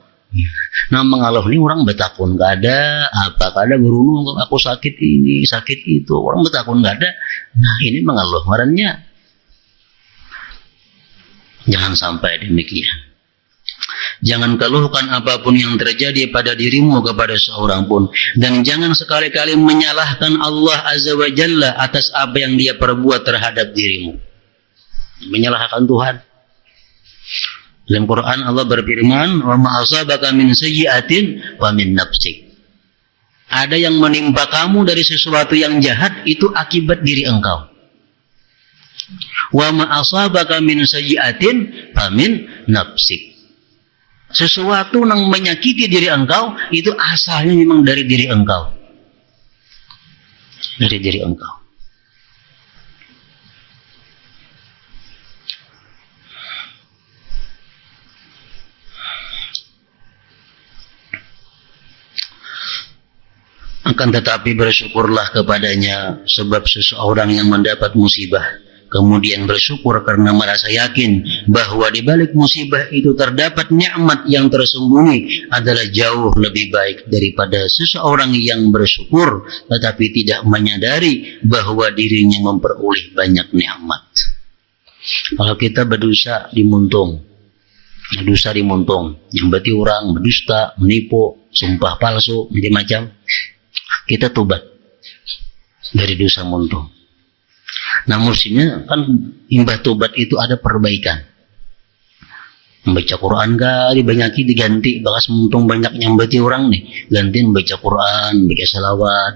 Nah, mengeluh ini orang betakun gak ada, apa gak ada berunung, aku sakit ini, sakit itu, orang betakun gak ada. Nah, ini mengeluh, marahnya. Jangan sampai demikian. Jangan keluhkan apapun yang terjadi pada dirimu kepada seorang pun. Dan jangan sekali-kali menyalahkan Allah Azza wa Jalla atas apa yang dia perbuat terhadap dirimu. Menyalahkan Tuhan. Dalam Quran Allah berfirman, "Wa ma asabaka min sayyi'atin wa min nafsik." Ada yang menimpa kamu dari sesuatu yang jahat, itu akibat diri engkau. Wa ma asabaka min sayyi'atin fa min nafsik. Sesuatu yang menyakiti diri engkau itu asalnya memang dari diri engkau. Dari diri engkau. Akan tetapi bersyukurlah kepadanya, sebab seseorang yang mendapat musibah kemudian bersyukur karena merasa yakin bahwa di balik musibah itu terdapat nikmat yang tersembunyi adalah jauh lebih baik daripada seseorang yang bersyukur tetapi tidak menyadari bahwa dirinya memperoleh banyak nikmat. Kalau kita berdosa dimuntung, yang berarti orang berdusta, menipu, sumpah palsu, macam-macam, kita tobat dari dosa muntung. Nah, mestinya kan imbah tobat itu ada perbaikan. Membaca Quran gak dibanyaki, diganti, bakas muntung banyak nyambati orang nih, ganti membaca Quran, baca salawat.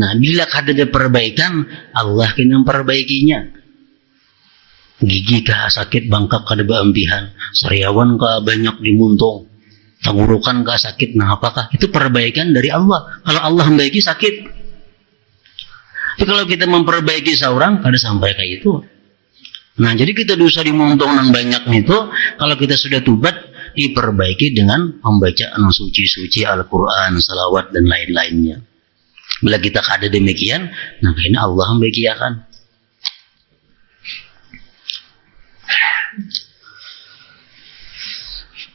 Nah, bila ada perbaikan, Allah kena memperbaikinya. Gigi kah sakit, bangkak kada beampihan, sariawan kah banyak dimuntung, tenggorokan kah sakit, nah apakah itu perbaikan dari Allah? Kalau Allah membaiki sakit. Tapi kalau kita memperbaiki seorang, kada sampai kayak itu. Nah, jadi kita dosa dimuntung yang banyak itu, kalau kita sudah tobat, diperbaiki dengan membaca suci-suci Al-Quran, salawat, dan lain-lainnya. Bila kita ada demikian, nah kayaknya Allah membahagiakan.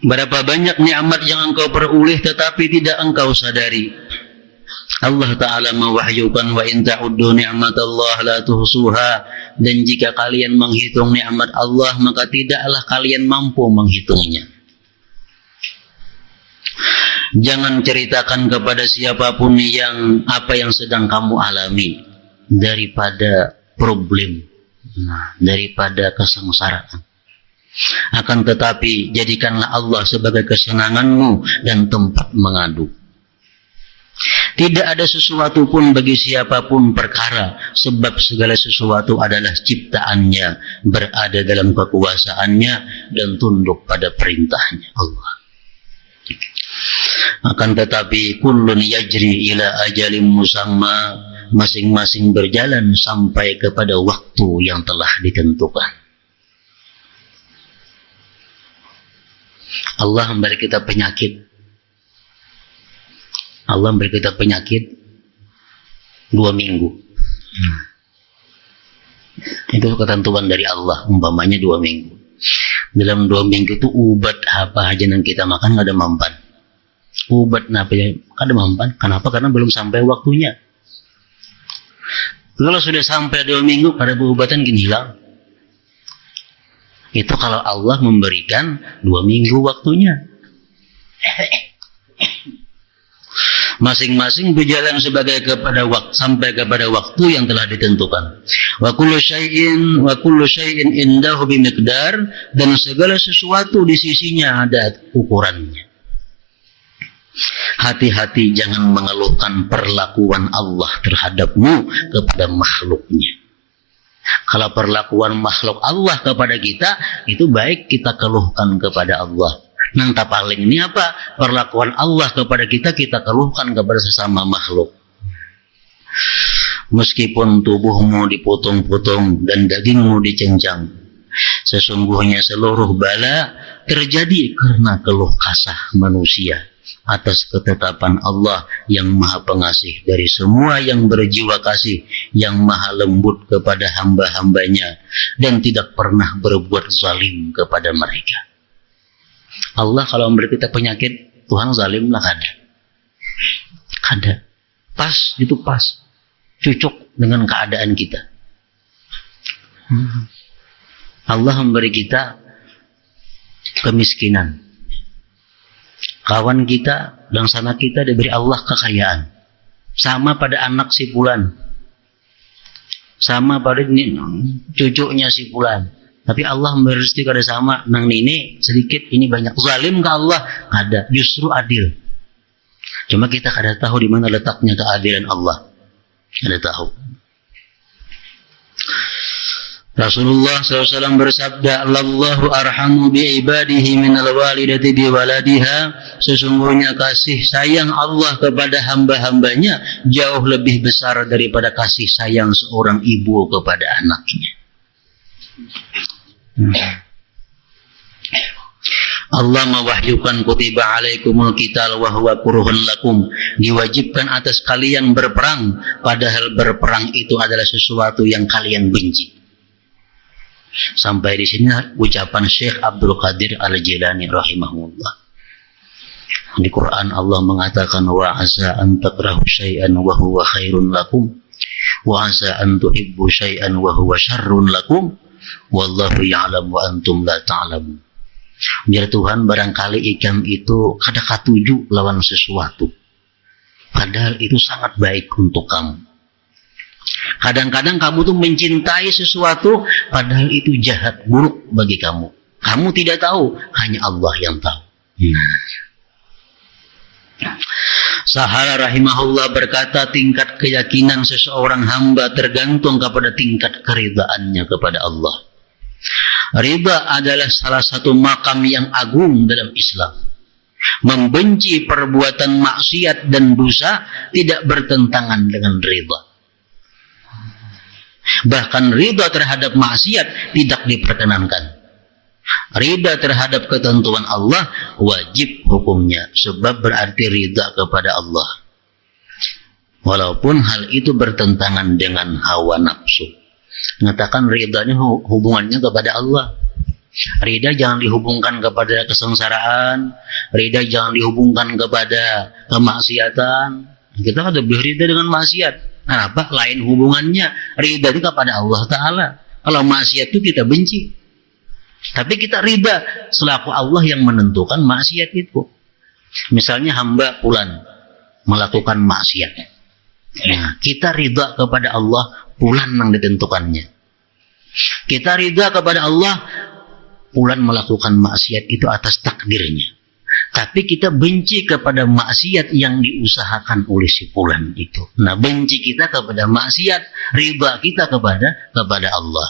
Berapa banyak nikmat yang engkau peroleh tetapi tidak engkau sadari. Allah Ta'ala mewahyukan wa in ta'uddu ni'matallah la tuhsuha, dan jika kalian menghitung nikmat Allah maka tidaklah kalian mampu menghitungnya. Jangan ceritakan kepada siapapun yang apa yang sedang kamu alami daripada problem, daripada kesengsaraan. Akan tetapi jadikanlah Allah sebagai kesenanganmu dan tempat mengadu. Tidak ada sesuatu pun bagi siapapun perkara, sebab segala sesuatu adalah ciptaannya, berada dalam kekuasaannya, dan tunduk pada perintahnya Allah. Akan tetapi kullun yajri ila ajalin musamma, masing-masing berjalan sampai kepada waktu yang telah ditentukan. Allah memberi kita penyakit. Allah memberi kita penyakit 2 minggu. Itu ketentuan dari Allah, umpamanya 2 minggu. Dalam 2 minggu itu ubat apa aja yang kita makan nggak ada mempan. Ubat apa aja nggak ada mempan. Kenapa? Karena belum sampai waktunya. Kalau sudah sampai 2 minggu, ada pengobatan gini hilang. Itu kalau Allah memberikan 2 minggu waktunya. Masing-masing berjalan sebagai kepada waktu, sampai kepada waktu yang telah ditentukan. Wa kullu syai'in indahu bimiqdar, dan segala sesuatu di sisinya ada ukurannya. Hati-hati jangan mengeluhkan perlakuan Allah terhadapmu kepada makhluknya. Kalau perlakuan makhluk Allah kepada kita itu baik, kita keluhkan kepada Allah. Nang tak paling ini apa? Perlakuan Allah kepada kita, kita keluhkan kepada sesama makhluk. Meskipun tubuhmu dipotong-potong dan dagingmu dicincang, sesungguhnya seluruh bala terjadi karena keluh kasah manusia atas ketetapan Allah yang maha pengasih dari semua yang berjiwa kasih, yang maha lembut kepada hamba-hambanya, dan tidak pernah berbuat zalim kepada mereka. Allah kalau memberi kita penyakit, Tuhan zalim lah kada. Pas, itu pas. Cocok dengan keadaan kita. Allah memberi kita kemiskinan. Kawan kita dan sanak kita diberi Allah kekayaan. Sama pada anak si fulan. Sama pada cucunya si fulan. Tapi Allah memberi rezeki kada sama, nang ini sedikit, ini banyak. Zalim ke Allah? Ada, justru adil. Cuma kita kada tahu di mana letaknya keadilan Allah. Kada tahu. Rasulullah SAW bersabda, Allahu arhamu bi ibadihi minal walidati bi waladiha. Sesungguhnya kasih sayang Allah kepada hamba-hambanya jauh lebih besar daripada kasih sayang seorang ibu kepada anaknya. Allah mewahyukan kutiba alaikumul qital wa huwa kurhun lakum, diwajibkan atas kalian berperang padahal berperang itu adalah sesuatu yang kalian benci. Sampai di sini ucapan Syekh Abdul Qadir Al-Jilani rahimahullah. Di Quran Allah mengatakan wa asa an takrahu syai'an wa huwa khairun lakum wa asa an tuhibbu syai'an wa huwa syarrun lakum wallahu ya'lam wa antum la ta'lamun. Biar Tuhan barangkali ikan itu kada katuju lawan sesuatu, padahal itu sangat baik untuk kamu. Kadang-kadang kamu tuh mencintai sesuatu padahal itu jahat, buruk bagi kamu. Kamu tidak tahu, hanya Allah yang tahu. Sahal rahimahullah berkata, tingkat keyakinan seseorang hamba tergantung kepada tingkat keridaannya kepada Allah. Ridha adalah salah satu makam yang agung dalam Islam. Membenci perbuatan maksiat dan dosa tidak bertentangan dengan ridha. Bahkan ridha terhadap maksiat tidak diperkenankan. Ridha terhadap ketentuan Allah wajib hukumnya, sebab berarti ridha kepada Allah. Walaupun hal itu bertentangan dengan hawa nafsu. Mengatakan ridhanya hubungannya kepada Allah. Ridha jangan dihubungkan kepada kesengsaraan. Ridha jangan dihubungkan kepada kemaksiatan. Kita kan lebih ridha dengan maksiat. Kenapa? Lain hubungannya. Ridha itu kepada Allah Ta'ala. Kalau maksiat itu kita benci. Tapi kita ridha selaku Allah yang menentukan maksiat itu. Misalnya hamba fulan melakukan maksiat. Nah, kita ridha kepada Allah fulan yang ditentukannya. Kita ridha kepada Allah fulan melakukan maksiat itu atas takdirnya. Tapi kita benci kepada maksiat yang diusahakan oleh si fulan itu. Nah, benci kita kepada maksiat, ridha kita kepada Allah.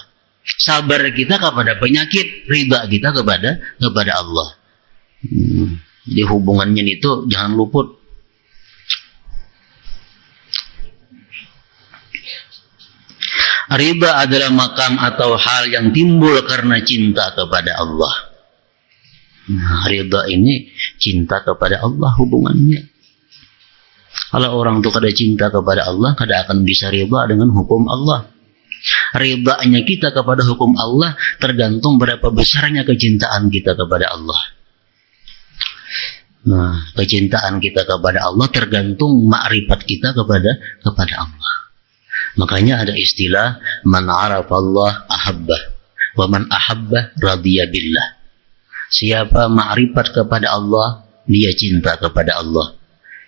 Sabar kita kepada penyakit, ridha kita kepada Allah. Di hubungannya itu jangan luput. Ridha adalah makam atau hal yang timbul karena cinta kepada Allah. Nah, ridha ini cinta kepada Allah hubungannya. Kalau orang itu kada cinta kepada Allah, kada akan bisa ridha dengan hukum Allah. Ridhanya kita kepada hukum Allah tergantung berapa besarnya kecintaan kita kepada Allah. Nah, kecintaan kita kepada Allah tergantung makrifat kita kepada Allah. Makanya ada istilah man arafallah ahabbah wa man ahabbah radiya billah. Siapa makrifat kepada Allah, dia cinta kepada Allah.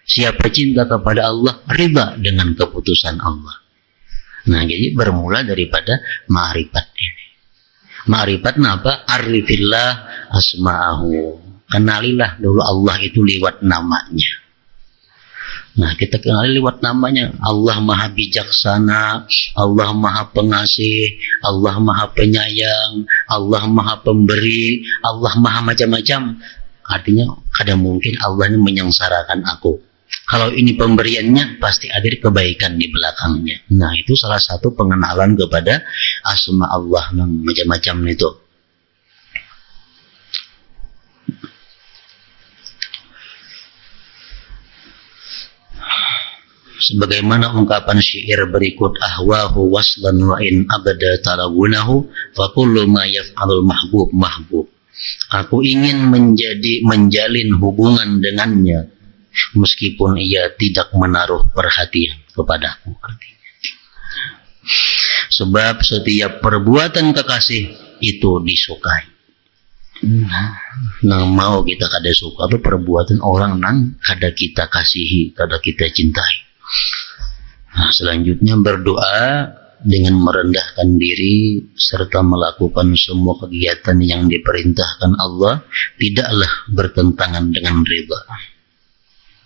Siapa cinta kepada Allah, ridha dengan keputusan Allah. Nah, jadi bermula daripada makrifat ini. Makrifat apa? Arifillah asma'ahu. Kenalilah dulu Allah itu lewat namanya. Nah, kita kenali lewat namanya. Allah Maha Bijaksana, Allah Maha Pengasih, Allah Maha Penyayang, Allah Maha Pemberi, Allah Maha macam-macam. Artinya, kadang mungkin Allah ini menyengsarakan aku. Kalau ini pemberiannya, pasti ada kebaikan di belakangnya. Nah, itu salah satu pengenalan kepada asma Allah yang macam-macam itu. Sebagaimana ungkapan syair berikut, ahwahu waslan wa in abada talawunahu fa kullu ma yaf'alul mahbub mahbub. Aku ingin menjalin hubungan dengannya meskipun ia tidak menaruh perhatian kepadaku. Sebab setiap perbuatan kekasih itu disukai. Nah, mau kita kada suka itu perbuatan orang nang kada kita kasihi, kada kita cintai. Nah, selanjutnya berdoa dengan merendahkan diri serta melakukan semua kegiatan yang diperintahkan Allah tidaklah bertentangan dengan ridha.